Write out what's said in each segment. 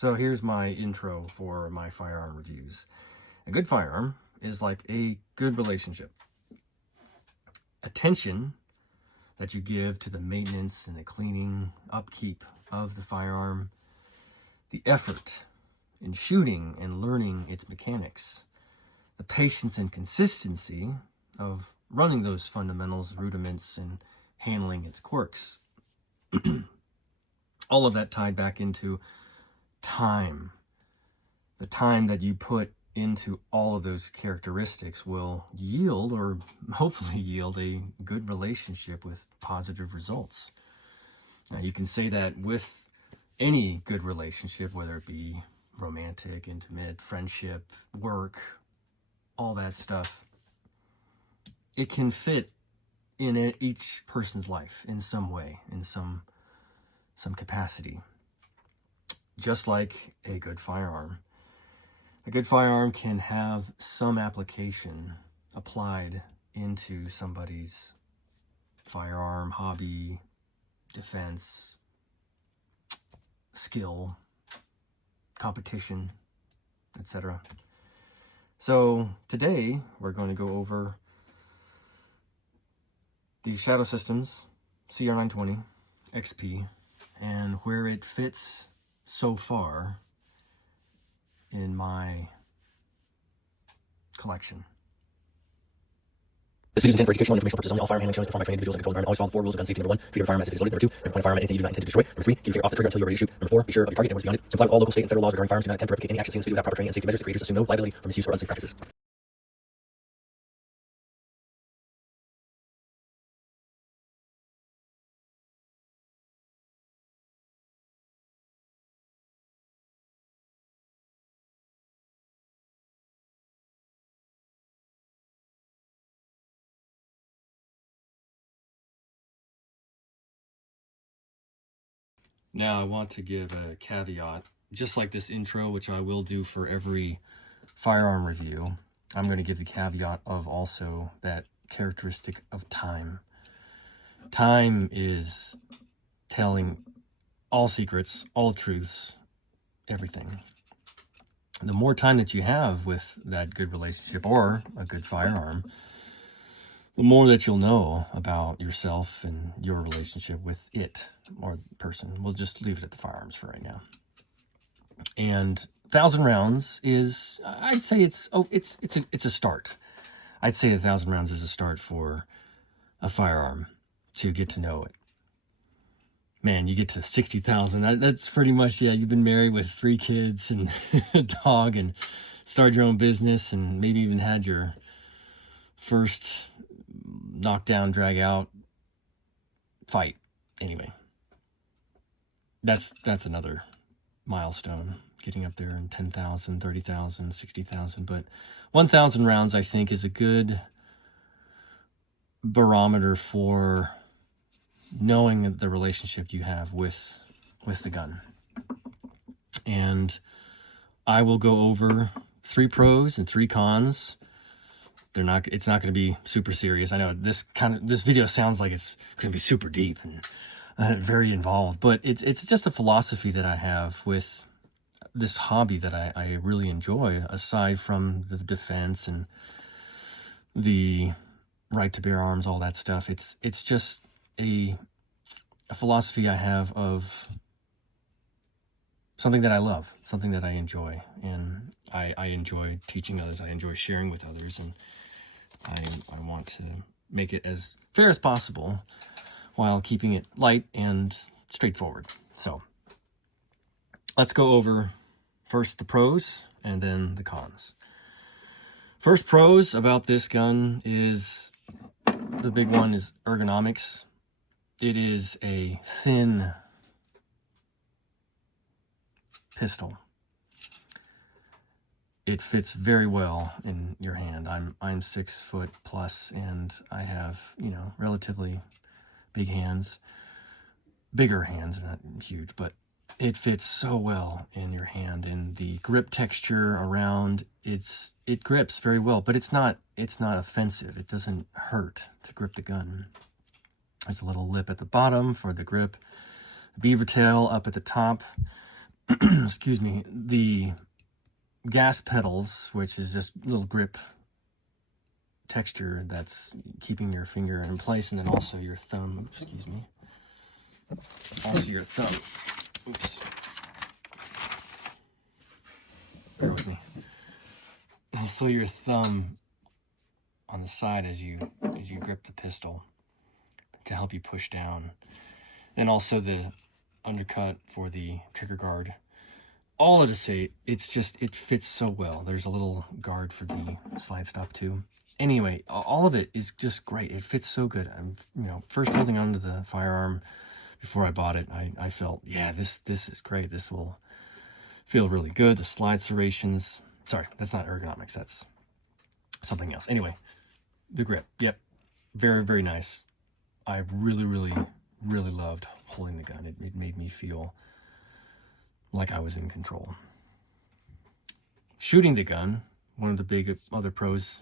So here's my intro for my firearm reviews. A good firearm is like a good relationship. Attention that you give to the maintenance and the cleaning, upkeep of the firearm, the effort in shooting and learning its mechanics, the patience and consistency of running those fundamentals, rudiments, and handling its quirks. All of that tied back into time. The time that you put into all of those characteristics will yield, or hopefully yield, a good relationship with positive results. Now, you can say that with any good relationship, whether it be romantic, intimate, friendship, work, all that stuff. It can fit in each person's life in some way, in some capacity. Just like a good firearm. A good firearm can have some application applied into somebody's firearm, hobby, defense, skill, competition, etc. So today we're going to go over the Shadow Systems CR920XP and where it fits so far in my collection. This video is intended for educational and informational purposes only. All firearm handling shown is performed by trained individuals in a controlled environment. Always follow the 4 rules of gun safety. Number 1, treat your firearm as if it is loaded. Number 2, never point a firearm at anything you do not intend to destroy. Number 3, keep your finger off the trigger until you're ready to shoot. Number 4, be sure of your target and where it's beyond it. Comply with all local, state, and federal laws regarding firearms. Do not attempt to replicate any actions seen in this video without proper training and safety measures. The creators assume no liability for misuse or unsafe practices. Now I want to give a caveat, just like this intro, which I will do for every firearm review. I'm going to give the caveat of also that characteristic of time. Time is telling all secrets, all truths, everything. The more time that you have with that good relationship or a good firearm, the more that you'll know about yourself and your relationship with it or the person. We'll just leave it at the firearms for right now. And 1,000 rounds is, I'd say it's a start. I'd say 1,000 rounds is a start for a firearm to get to know it. Man, you get to 60,000. That's pretty much, yeah, you've been married with 3 kids and a dog and started your own business and maybe even had your first knockdown, drag out fight. Anyway, that's another milestone, getting up there in 10,000, 30,000, 60,000. But 1,000 rounds, I think, is a good barometer for knowing the relationship you have with the gun. And I will go over 3 pros and 3 cons. It's not going to be super serious. I know this video sounds like it's going to be super deep and very involved, but it's just a philosophy that I have with this hobby that I really enjoy, aside from the defense and the right to bear arms, all that stuff. It's just a philosophy I have of something that I love, something that I enjoy, and I enjoy teaching others. I enjoy sharing with others, and I want to make it as fair as possible while keeping it light and straightforward. So let's go over first the pros and then the cons. First pros about this gun is, the big one is ergonomics. It is a thin pistol. It fits very well in your hand. I'm 6 foot plus, and I have, relatively big hands. Bigger hands, not huge, but it fits so well in your hand, and the grip texture around it grips very well, but it's not offensive. It doesn't hurt to grip the gun. There's a little lip at the bottom for the grip, beaver tail up at the top. excuse me, the gas pedals, which is just little grip texture that's keeping your finger in place, and then also your thumb, excuse me, also your thumb, oops, bear with me, also your thumb on the side as you grip the pistol to help you push down, and also the undercut for the trigger guard. All to say, it fits so well. There's a little guard for the slide stop too. Anyway, all of it is just great. It fits so good. I'm, first holding onto the firearm before I bought it, I felt, yeah, this is great. This will feel really good. The slide serrations, sorry, that's not ergonomics. That's something else. Anyway, the grip, yep, very, very nice. I really, really, really loved holding the gun. It made me feel like I was in control. Shooting the gun, one of the big other pros,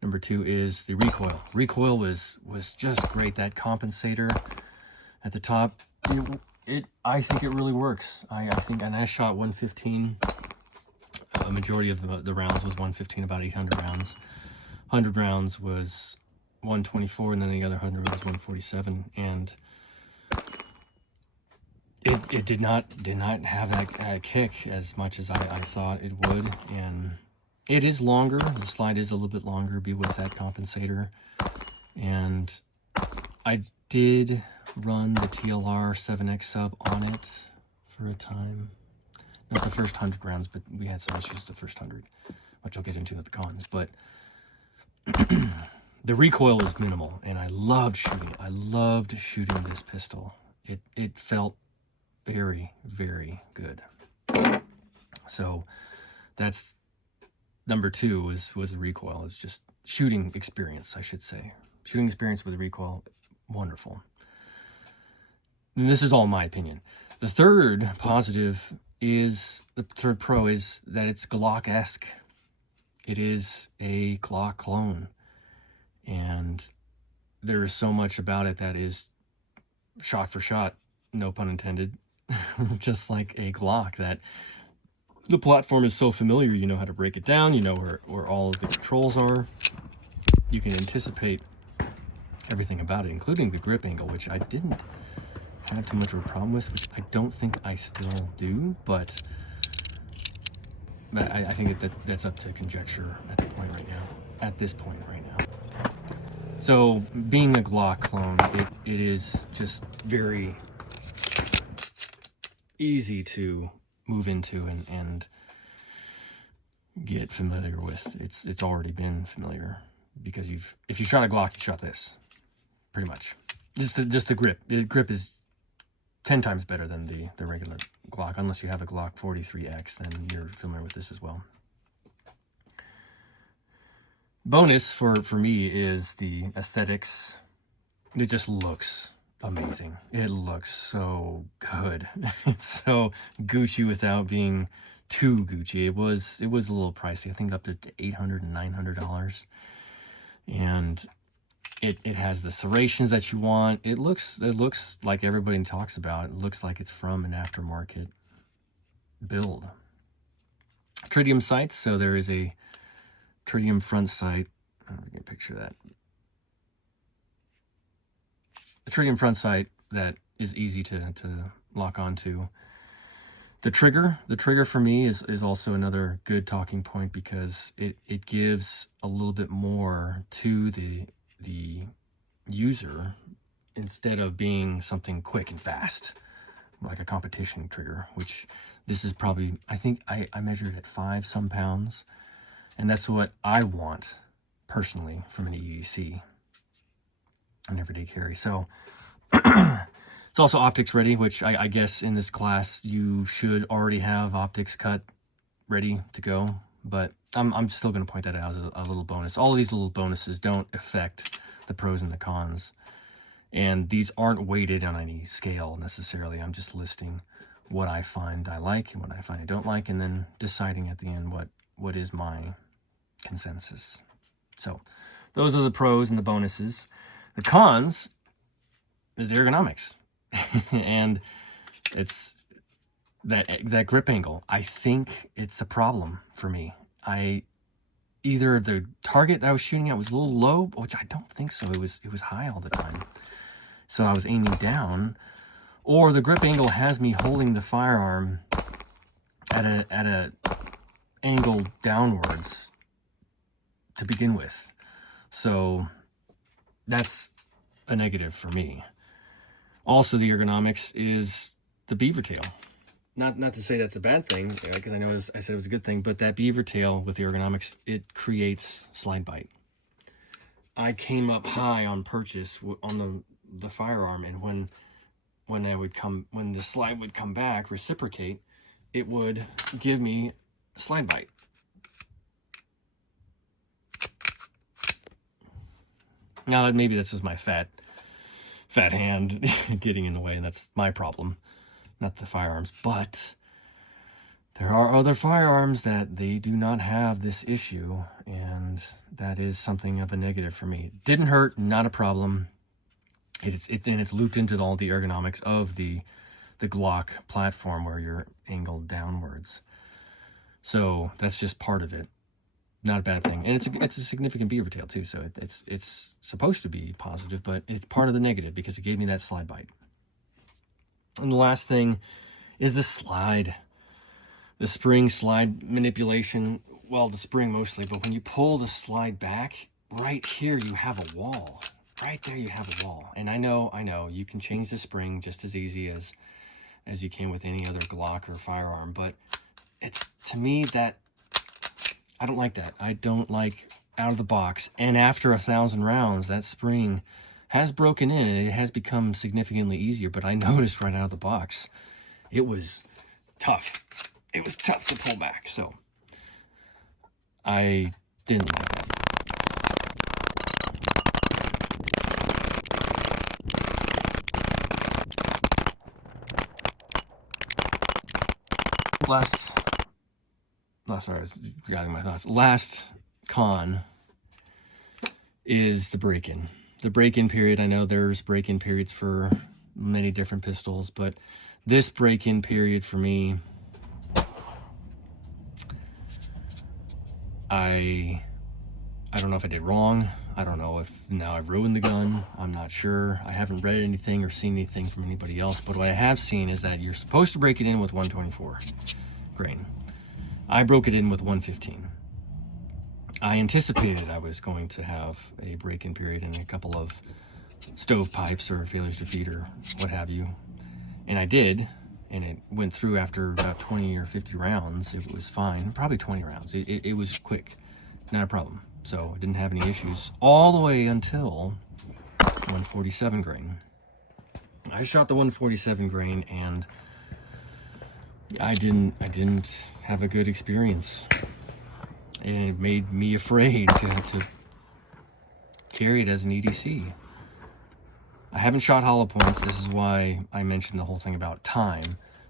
number 2, is the recoil. Recoil was just great. That compensator at the top, I think it really works. I think, and I shot 115. A majority of the rounds was 115, about 800 rounds. 100 rounds was 124, and then the other 100 was 147, and it did not have that kick as much as I thought it would. And it is longer. The slide is a little bit longer, be with that compensator. And I did run the TLR 7X sub on it for a time. Not the first 100 rounds, but we had some issues the first 100, which I'll get into with the cons. But the recoil was minimal, and I loved shooting. I loved shooting this pistol. It felt very, very good. So that's number 2 was the recoil. It's just shooting experience, I should say. Shooting experience with the recoil, wonderful. And this is all my opinion. The third positive is, the third pro is that it's Glock-esque. It is a Glock clone. And there is so much about it that is shot for shot, no pun intended, just like a Glock, that the platform is so familiar. You know how to break it down. You know where all of the controls are. You can anticipate everything about it, including the grip angle, which I didn't have too much of a problem with, which I don't think I still do, but I think that's up to conjecture at this point right now. So being a Glock clone, it is just very easy to move into and get familiar with. It's already been familiar, because if you shot a Glock, you shot this, pretty much. Just the grip. The grip is 10 times better than the regular Glock, unless you have a Glock 43X, then you're familiar with this as well. Bonus for me is the aesthetics. It just looks amazing. It looks so good. It's so Gucci without being too Gucci. It was a little pricey. I think up to $800 and $900. And it has the serrations that you want. It looks like everybody talks about. It looks like it's from an aftermarket build. Tritium sights. So there is a tritium front sight. I don't know if you can picture that. A tritium front sight that is easy to lock onto. The trigger for me is also another good talking point, because it gives a little bit more to the user, instead of being something quick and fast, like a competition trigger, which this is probably, I think I measured at 5 some pounds, and that's what I want personally from an EDC, an everyday carry. So it's also optics ready, which I guess in this class you should already have optics cut ready to go, but I'm still going to point that out as a little bonus. All of these little bonuses don't affect the pros and the cons, and these aren't weighted on any scale necessarily. I'm just listing what I find I like and what I find I don't like, and then deciding at the end what is my consensus. So those are the pros and the bonuses. The cons is ergonomics. And it's that grip angle. I think it's a problem for me. Either the target that I was shooting at was a little low, which I don't think so. It was high all the time. So I was aiming down, or the grip angle has me holding the firearm at a angle downwards to begin with. So that's a negative for me. Also, the ergonomics is the beaver tail. Not to say that's a bad thing, because I know I said it was a good thing, but that beaver tail with the ergonomics, it creates slide bite. I came up high on purchase on the firearm, and when the slide would come back, reciprocate, it would give me slide bite. Now, maybe this is my fat hand getting in the way, and that's my problem, not the firearms. But there are other firearms that they do not have this issue, and that is something of a negative for me. Didn't hurt, not a problem. It's looped into all the ergonomics of the Glock platform where you're angled downwards. So that's just part of it. Not a bad thing. And it's a significant beaver tail too, so it's supposed to be positive, but it's part of the negative because it gave me that slide bite. And the last thing is the slide. The spring slide manipulation. Well, the spring mostly, but when you pull the slide back, right here you have a wall. Right there you have a wall. And I know, you can change the spring just as easy as you can with any other Glock or firearm, but it's, to me, that I don't like that. I don't like out of the box. And after 1,000 rounds, that spring has broken in and it has become significantly easier. But I noticed right out of the box, it was tough. It was tough to pull back. So I didn't like that. Sorry, I was gathering my thoughts. Last con is the break-in. The break-in period, I know there's break-in periods for many different pistols, but this break-in period for me, I don't know if I did wrong. I don't know if now I've ruined the gun. I'm not sure. I haven't read anything or seen anything from anybody else, but what I have seen is that you're supposed to break it in with 124 grain. I broke it in with 115. I anticipated I was going to have a break-in period and a couple of stovepipes or failures to feed or what have you. And I did, and it went through after about 20 or 50 rounds. It was fine, probably 20 rounds. It was quick, not a problem. So I didn't have any issues all the way until 147 grain. I shot the 147 grain and I didn't have a good experience, and it made me afraid to carry it as an EDC. I haven't shot hollow points. This is why I mentioned the whole thing about time.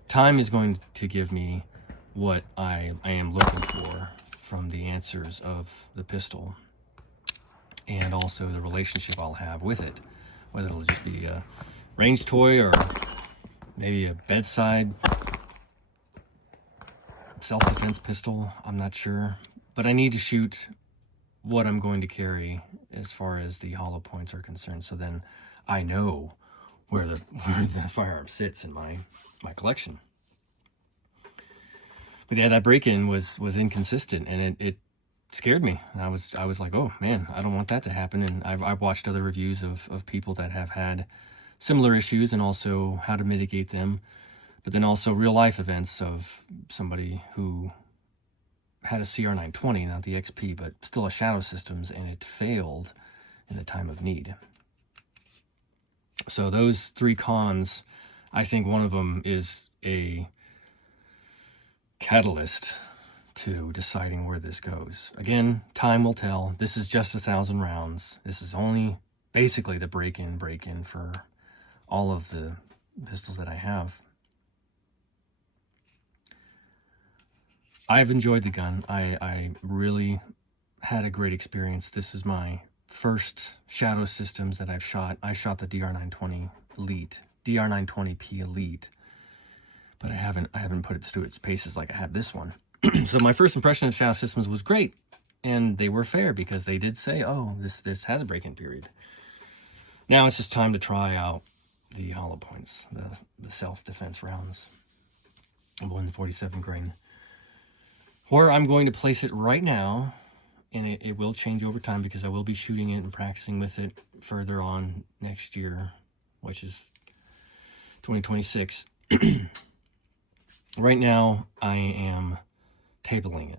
Time is going to give me what I am looking for from the answers of the pistol, and also the relationship I'll have with it, whether it'll just be a range toy or maybe a bedside self-defense pistol. I'm not sure, but I need to shoot what I'm going to carry as far as the hollow points are concerned, so then I know where the firearm sits in my collection. But yeah, that break-in was inconsistent, and it scared me. I was like, oh man, I don't want that to happen. And I've watched other reviews of people that have had similar issues and also how to mitigate them. But then also real life events of somebody who had a CR920, not the XP, but still a Shadow Systems, and it failed in a time of need. So those three cons, I think one of them is a catalyst to deciding where this goes. Again, time will tell. This is just 1,000 rounds. This is only basically the break-in for all of the pistols that I have. I've enjoyed the gun. I really had a great experience. This is my first Shadow Systems that I've shot. I shot the DR920 Elite, DR920P Elite, but I haven't put it through its paces like I had this one. So my first impression of Shadow Systems was great, and they were fair because they did say, oh, this has a break-in period. Now it's just time to try out the hollow points, the self-defense rounds, 147 grain, where I'm going to place it right now, and it will change over time because I will be shooting it and practicing with it further on next year, which is 2026. Right now, I am tabling it.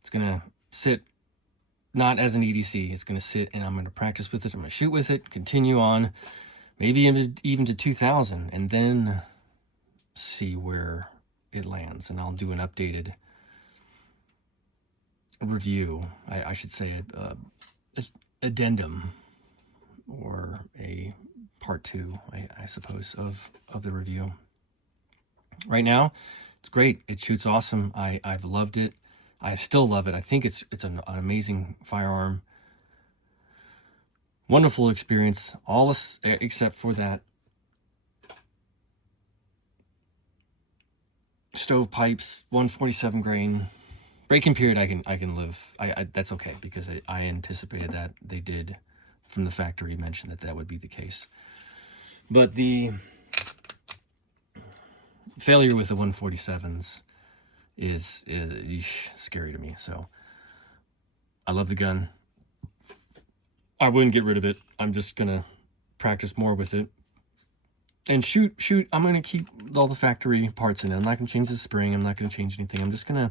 It's going to sit not as an EDC. It's going to sit, and I'm going to practice with it. I'm going to shoot with it, continue on, maybe even to 2000, and then see where it lands. And I'll do an updated review. I should say addendum, or a part 2, I suppose, of the review. Right now, it's great. It shoots awesome. I've loved it. I still love it. I think it's an amazing firearm. Wonderful experience. All except for that stovepipes, 147 grain break-in period. I can live. That's okay because I anticipated that. They did, from the factory, mention that would be the case. But the failure with the 147s is scary to me. So I love the gun. I wouldn't get rid of it. I'm just gonna practice more with it and shoot. I'm gonna keep all the factory parts in it. I'm not gonna change the spring. I'm not gonna change anything. I'm just gonna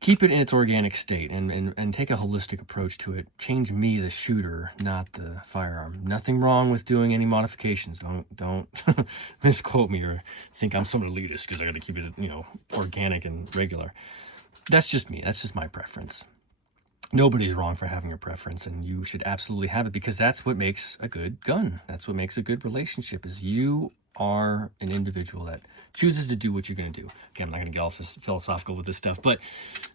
keep it in its organic state and take a holistic approach to it. Change me, the shooter, not the firearm. Nothing wrong with doing any modifications. Don't misquote me or think I'm some elitist because I got to keep it, organic and regular. That's just me. That's just my preference. Nobody's wrong for having a preference, and you should absolutely have it because that's what makes a good gun. That's what makes a good relationship, is you are an individual that chooses to do what you're going to do. Okay, I'm not going to get all philosophical with this stuff, but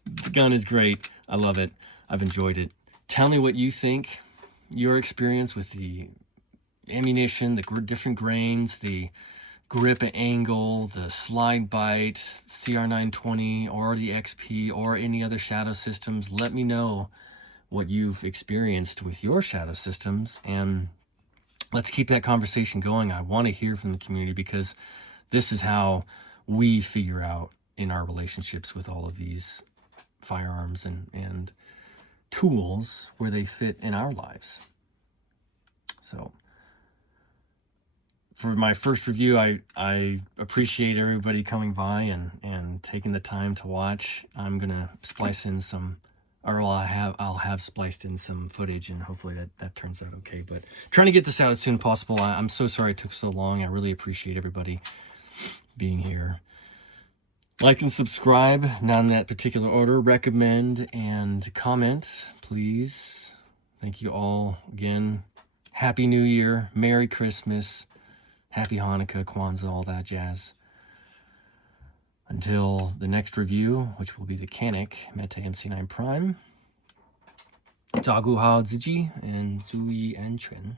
the gun is great. I love it. I've enjoyed it. Tell me what you think, your experience with the ammunition, the different grains, the grip angle, the slide bite, CR920 or the XP or any other Shadow Systems. Let me know what you've experienced with your Shadow Systems, and let's keep that conversation going. I want to hear from the community because this is how we figure out in our relationships with all of these firearms and tools where they fit in our lives. So for my first review, I appreciate everybody coming by and taking the time to watch. I'm going to splice in some, or I'll have spliced in some footage, and hopefully that turns out okay. But trying to get this out as soon as possible. I'm so sorry it took so long. I really appreciate everybody being here. Like and subscribe, not in that particular order. Recommend and comment, please. Thank you all again. Happy New Year. Merry Christmas. Happy Hanukkah, Kwanzaa, all that jazz. Until the next review, which will be the Canik Meta MC9 Prime. Dagu Hao Ziji and Zui Anchuan.